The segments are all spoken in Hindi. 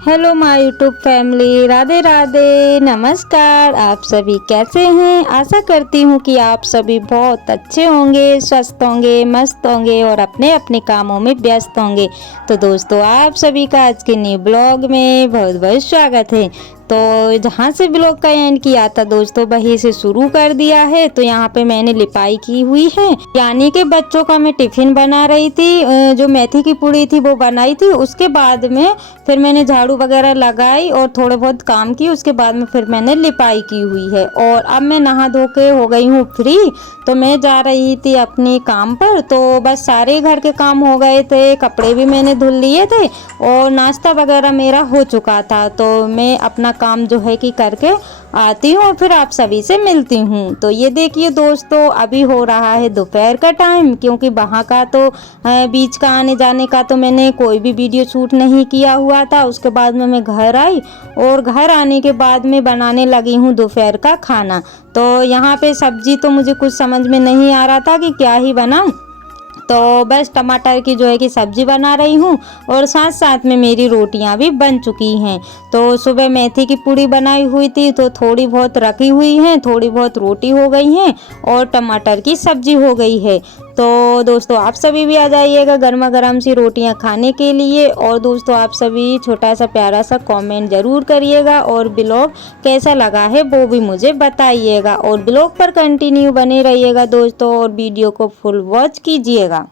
Hello my YouTube family, Radhe Radhe, नमस्कार। आप सभी कैसे हैं? आशा करती हूँ कि आप सभी बहुत अच्छे होंगे, स्वस्थ होंगे, मस्त होंगे और अपने अपने कामों में व्यस्त होंगे। तो दोस्तों, आप सभी का आज के न्यू ब्लॉग में बहुत बहुत स्वागत है। तो जहाँ से ब्लॉग का एंड किया था दोस्तों, वहीं से शुरू कर दिया है। तो यहाँ पे मैंने लिपाई की हुई है, यानी कि बच्चों का मैं टिफिन बना रही थी। जो मेथी की पूड़ी थी वो बनाई थी। उसके बाद में फिर मैंने झाड़ू वगैरह लगाई और थोड़े बहुत काम की। उसके बाद में फिर मैंने लिपाई की हुई है और अब मैं नहा धो के हो गई हूँ फ्री। तो मैं जा रही थी अपने काम पर। तो बस सारे घर के काम हो गए थे, कपड़े भी मैंने धुल लिए थे और नाश्ता वगैरह मेरा हो चुका था। तो मैं अपना काम जो है कि करके आती हूँ और फिर आप सभी से मिलती हूँ। तो ये देखिए दोस्तों, अभी हो रहा है दोपहर का टाइम, क्योंकि वहाँ का तो बीच का आने जाने का तो मैंने कोई भी वीडियो शूट नहीं किया हुआ था। उसके बाद में मैं घर आई और घर आने के बाद में बनाने लगी हूँ दोपहर का खाना। तो यहाँ पे सब्जी तो मुझे कुछ समझ में नहीं आ रहा था कि क्या ही बनाऊँ। तो बस टमाटर की जो है कि सब्जी बना रही हूँ और साथ साथ में मेरी रोटियां भी बन चुकी हैं। तो सुबह मेथी की पूड़ी बनाई हुई थी तो थोड़ी बहुत रखी हुई हैं, थोड़ी बहुत रोटी हो गई हैं और टमाटर की सब्जी हो गई है। तो दोस्तों, आप सभी भी आ जाइएगा गर्मा गर्म सी रोटियां खाने के लिए। और दोस्तों, आप सभी छोटा सा प्यारा सा कमेंट ज़रूर करिएगा और ब्लॉग कैसा लगा है वो भी मुझे बताइएगा। और ब्लॉग पर कंटिन्यू बने रहिएगा दोस्तों और वीडियो को फुल वॉच कीजिएगा।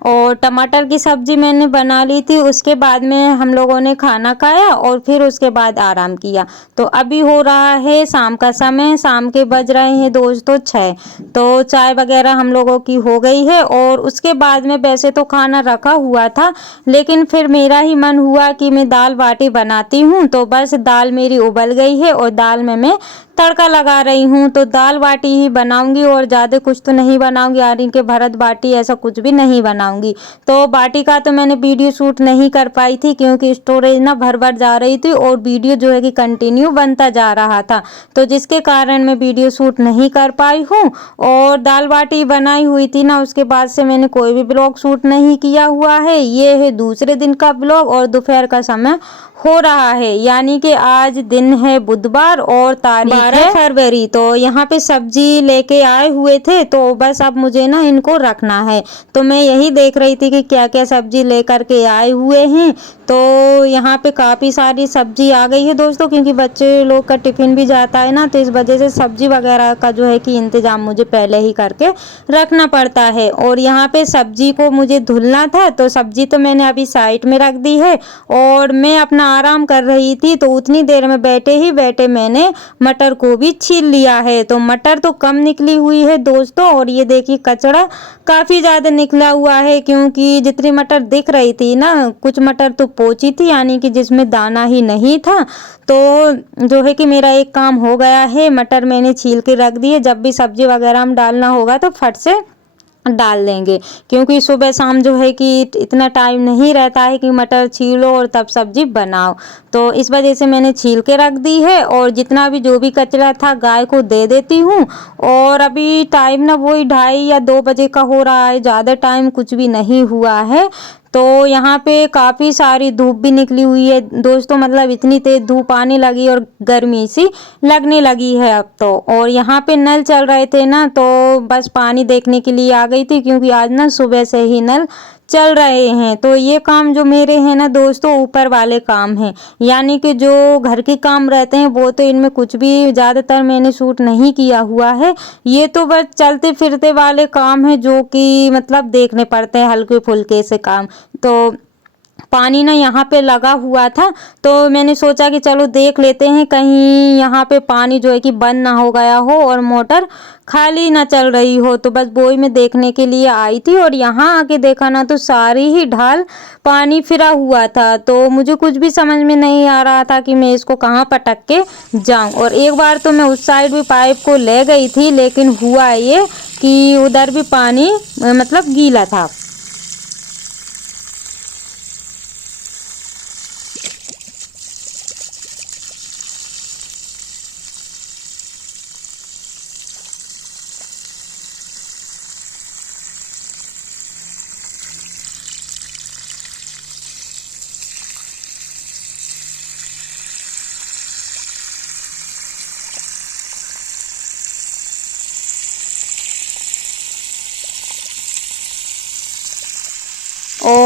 और टमाटर की सब्जी मैंने बना ली थी। उसके बाद में हम लोगों ने खाना खाया और फिर उसके बाद आराम किया। तो अभी हो रहा है शाम का समय, शाम के बज रहे हैं दोस्तों 6। तो चाय वगैरह हम लोगों की हो गई है और उसके बाद में वैसे तो खाना रखा हुआ था, लेकिन फिर मेरा ही मन हुआ कि मैं दाल बाटी बनाती हूँ। तो बस दाल मेरी उबल गई है और दाल में मैं तड़का लगा रही हूँ। तो दाल बाटी ही बनाऊंगी और ज़्यादा कुछ तो नहीं बनाऊंगी, आरी के भरत बाटी ऐसा कुछ भी नहीं बनाऊंगी। तो बाटी का तो मैंने वीडियो शूट नहीं कर पाई थी क्योंकि स्टोरेज ना भर भर जा रही थी और वीडियो जो है कि कंटिन्यू बनता जा रहा था, तो जिसके कारण मैं वीडियो शूट नहीं कर पाई हूँ। और दाल बाटी बनाई हुई थी ना, उसके बाद से मैंने कोई भी ब्लॉग शूट नहीं किया हुआ है। ये है दूसरे दिन का ब्लॉग और दोपहर का समय हो रहा है, यानी कि आज दिन है बुधवार और तारीख 12 फरवरी। तो यहाँ पे सब्जी लेके आए हुए थे तो बस अब मुझे ना इनको रखना है। तो मैं यही देख रही थी कि क्या क्या सब्जी लेकर के आए हुए हैं। तो यहाँ पे काफ़ी सारी सब्जी आ गई है दोस्तों, क्योंकि बच्चे लोग का टिफ़िन भी जाता है ना, तो इस वजह से सब्जी वगैरह का जो है कि इंतज़ाम मुझे पहले ही करके रखना पड़ता है। और यहाँ पे सब्जी को मुझे धुलना था, तो सब्जी तो मैंने अभी साइड में रख दी है और मैं अपना आराम कर रही थी। तो उतनी देर में बैठे ही बैठे मैंने मटर को भी छील लिया है। तो मटर तो कम निकली हुई है दोस्तों, और ये देखिए कचड़ा काफ़ी ज़्यादा निकला हुआ है, क्योंकि जितनी मटर दिख रही थी ना, कुछ मटर तो पोची थी, यानी कि जिसमें दाना ही नहीं था। तो जो है कि मेरा एक काम हो गया है, मटर मैंने छील के रख दी है। जब भी सब्जी वगैरह हम डालना होगा तो फट से डाल देंगे, क्योंकि सुबह शाम जो है कि इतना टाइम नहीं रहता है कि मटर छीलो और तब सब्जी बनाओ। तो इस वजह से मैंने छील के रख दी है और जितना भी जो भी कचरा था गाय को दे देती हूँ। और अभी टाइम ना वही 2:30 या 2 बजे का हो रहा है, ज़्यादा टाइम कुछ भी नहीं हुआ है। तो यहाँ पे काफ़ी सारी धूप भी निकली हुई है दोस्तों, मतलब इतनी तेज़ धूप आने लगी और गर्मी सी लगने लगी है अब तो। और यहाँ पे नल चल रहे थे ना, तो बस पानी देखने के लिए आ गई थी, क्योंकि आज ना सुबह से ही नल चल रहे हैं। तो ये काम जो मेरे हैं ना दोस्तों, ऊपर वाले काम हैं, यानी कि जो घर के काम रहते हैं वो तो इनमें कुछ भी ज़्यादातर मैंने शूट नहीं किया हुआ है। ये तो बस चलते फिरते वाले काम हैं जो कि मतलब देखने पड़ते हैं, हल्के फुल्के से काम। तो पानी ना यहाँ पे लगा हुआ था, तो मैंने सोचा कि चलो देख लेते हैं कहीं यहाँ पे पानी जो है कि बंद ना हो गया हो और मोटर खाली ना चल रही हो। तो बस वो ही मैं देखने के लिए आई थी और यहाँ आके देखा ना तो सारी ही ढाल पानी फिरा हुआ था। तो मुझे कुछ भी समझ में नहीं आ रहा था कि मैं इसको कहाँ पटक के जाऊँ। और एक बार तो मैं उस साइड भी पाइप को ले गई थी, लेकिन हुआ ये कि उधर भी पानी मतलब गीला था।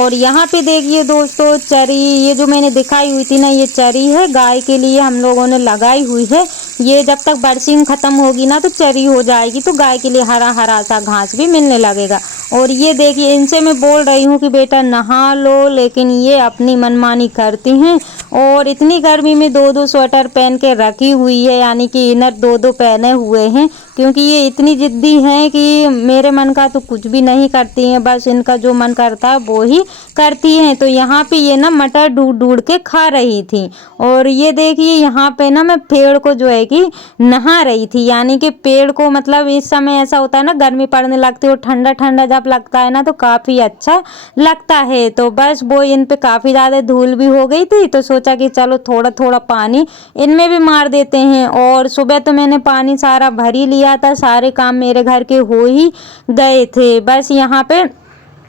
और यहाँ पे देखिए दोस्तों चरी, ये जो मैंने दिखाई हुई थी ना, ये चरी है, गाय के लिए हम लोगों ने लगाई हुई है। ये जब तक बरसिंग खत्म होगी ना तो चरी हो जाएगी, तो गाय के लिए हरा हरा सा घास भी मिलने लगेगा। और ये देखिए, इनसे मैं बोल रही हूँ कि बेटा नहा लो, लेकिन ये अपनी मनमानी करती हैं। और इतनी गर्मी में दो दो स्वेटर पहन के रखी हुई है, यानी कि इनर दो दो पहने हुए हैं, क्योंकि ये इतनी जिद्दी हैं कि मेरे मन का तो कुछ भी नहीं करती हैं, बस इनका जो मन करता है वो ही करती हैं। तो यहाँ पे ये ना मटर ढूंढ ढूंढ के खा रही थी। और ये देखिए यहाँ पे ना मैं पेड़ को जो है कि नहा रही थी, यानी कि पेड़ को, मतलब इस समय ऐसा होता है ना, गर्मी पड़ने लगती है और ठंडा ठंडा जब लगता है ना तो काफ़ी अच्छा लगता है। तो बस वो इन पे काफ़ी ज़्यादा धूल भी हो गई थी, तो सोचा कि चलो थोड़ा थोड़ा पानी इनमें भी मार देते हैं। और सुबह तो मैंने पानी सारा भर ही लिया था, सारे काम मेरे घर के हो ही गए थे। बस यहाँ पे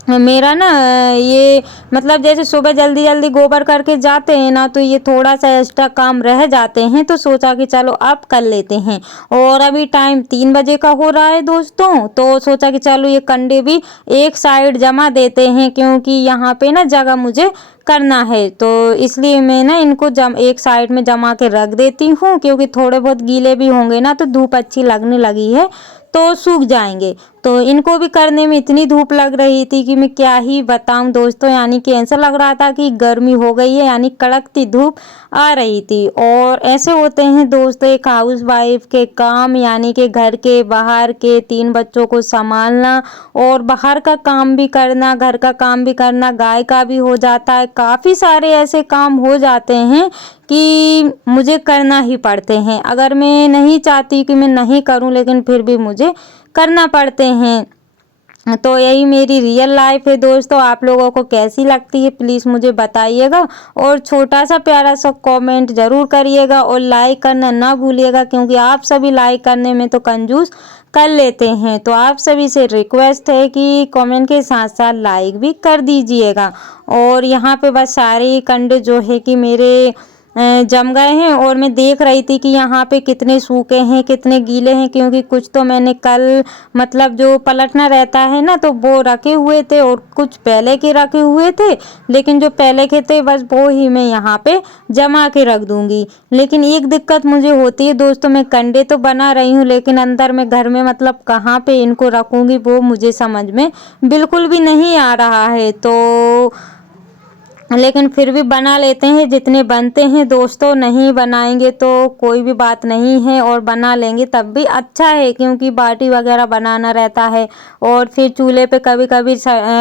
मेरा ना ये, मतलब जैसे सुबह जल्दी जल्दी गोबर करके जाते हैं ना, तो ये थोड़ा सा एक्स्ट्रा काम रह जाते हैं, तो सोचा कि चलो अब कर लेते हैं। और अभी टाइम 3 बजे का हो रहा है दोस्तों, तो सोचा कि चलो ये कंडे भी एक साइड जमा देते हैं, क्योंकि यहाँ पे ना जगह मुझे करना है, तो इसलिए मैं ना इनको एक साइड में जमा के रख देती हूँ, क्योंकि थोड़े बहुत गीले भी होंगे ना तो धूप अच्छी लगने लगी है तो सूख जाएंगे। तो इनको भी करने में इतनी धूप लग रही थी कि मैं क्या ही बताऊं दोस्तों, यानी कि ऐसा लग रहा था कि गर्मी हो गई है, यानी कड़कती धूप आ रही थी। और ऐसे होते हैं दोस्तों एक हाउस वाइफ के काम, यानी कि घर के बाहर के 3 बच्चों को संभालना और बाहर का काम भी करना, घर का काम भी करना, गाय का भी हो जाता है, काफ़ी सारे ऐसे काम हो जाते हैं कि मुझे करना ही पड़ते हैं। अगर मैं नहीं चाहती कि मैं नहीं करूं, लेकिन फिर भी मुझे करना पड़ते हैं। तो यही मेरी रियल लाइफ है दोस्तों। आप लोगों को कैसी लगती है प्लीज़ मुझे बताइएगा, और छोटा सा प्यारा सा कमेंट ज़रूर करिएगा, और लाइक करना ना भूलिएगा, क्योंकि आप सभी लाइक करने में तो कंजूस कर लेते हैं। तो आप सभी से रिक्वेस्ट है कि कमेंट के साथ साथ लाइक भी कर दीजिएगा। और यहाँ पे बस सारे कंडे जो है कि मेरे जम गए हैं, और मैं देख रही थी कि यहाँ पे कितने सूखे हैं कितने गीले हैं, क्योंकि कुछ तो मैंने कल, मतलब जो पलटना रहता है ना, तो वो रखे हुए थे और कुछ पहले के रखे हुए थे, लेकिन जो पहले के थे बस वो ही मैं यहाँ पे जमा के रख दूंगी। लेकिन एक दिक्कत मुझे होती है दोस्तों, मैं कंडे तो बना रही हूँ, लेकिन अंदर में घर में मतलब कहाँ पे इनको रखूँगी वो मुझे समझ में बिल्कुल भी नहीं आ रहा है। तो लेकिन फिर भी बना लेते हैं जितने बनते हैं दोस्तों, नहीं बनाएंगे तो कोई भी बात नहीं है, और बना लेंगे तब भी अच्छा है, क्योंकि बाटी वगैरह बनाना रहता है, और फिर चूल्हे पे कभी कभी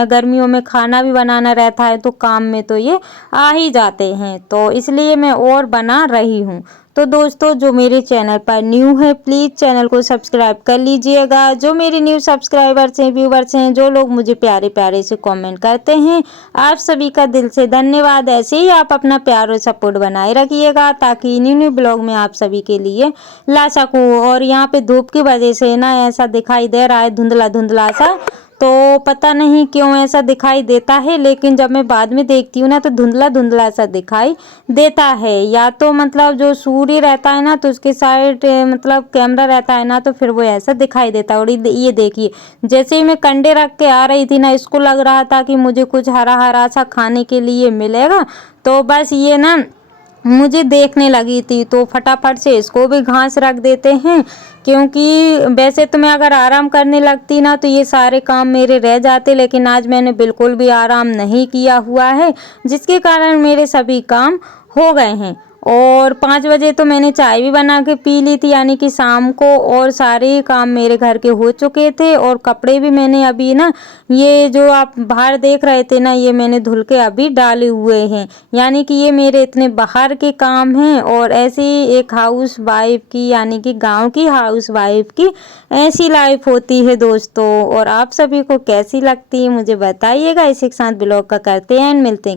गर्मियों में खाना भी बनाना रहता है, तो काम में तो ये आ ही जाते हैं, तो इसलिए मैं और बना रही हूँ। तो दोस्तों जो मेरे चैनल पर न्यू है प्लीज़ चैनल को सब्सक्राइब कर लीजिएगा। जो मेरे न्यू सब्सक्राइबर्स हैं, व्यूवर्स हैं, जो लोग मुझे प्यारे प्यारे से कमेंट करते हैं, आप सभी का दिल से धन्यवाद। ऐसे ही आप अपना प्यार और सपोर्ट बनाए रखिएगा, ताकि न्यू न्यू ब्लॉग में आप सभी के लिए ला सकूँ। और यहाँ पे धूप की वजह से ना ऐसा दिखाई दे रहा है धुंधला धुंधला सा, तो पता नहीं क्यों ऐसा दिखाई देता है, लेकिन जब मैं बाद में देखती हूँ ना तो धुंधला धुंधला सा दिखाई देता है। या तो मतलब जो सूर्य रहता है ना तो उसके साइड मतलब कैमरा रहता है ना, तो फिर वो ऐसा दिखाई देता है। और ये देखिए, जैसे ही मैं कंडे रख के आ रही थी ना, इसको लग रहा था कि मुझे कुछ हरा हरा सा खाने के लिए मिलेगा, तो बस ये ना मुझे देखने लगी थी, तो फटाफट से इसको भी घास रख देते हैं, क्योंकि वैसे तो मैं अगर आराम करने लगती ना तो ये सारे काम मेरे रह जाते, लेकिन आज मैंने बिल्कुल भी आराम नहीं किया हुआ है, जिसके कारण मेरे सभी काम हो गए हैं। और 5 बजे तो मैंने चाय भी बना के पी ली थी, यानी कि शाम को, और सारे काम मेरे घर के हो चुके थे। और कपड़े भी मैंने अभी ना, ये जो आप बाहर देख रहे थे ना, ये मैंने धुल के अभी डाले हुए हैं, यानी कि ये मेरे इतने बाहर के काम हैं। और ऐसे ही एक हाउस वाइफ की, यानी कि गांव की हाउस वाइफ की ऐसी लाइफ होती है दोस्तों। और आप सभी को कैसी लगती है मुझे बताइएगा। इसी के साथ ब्लॉग का करते हैं एंड मिलते हैं।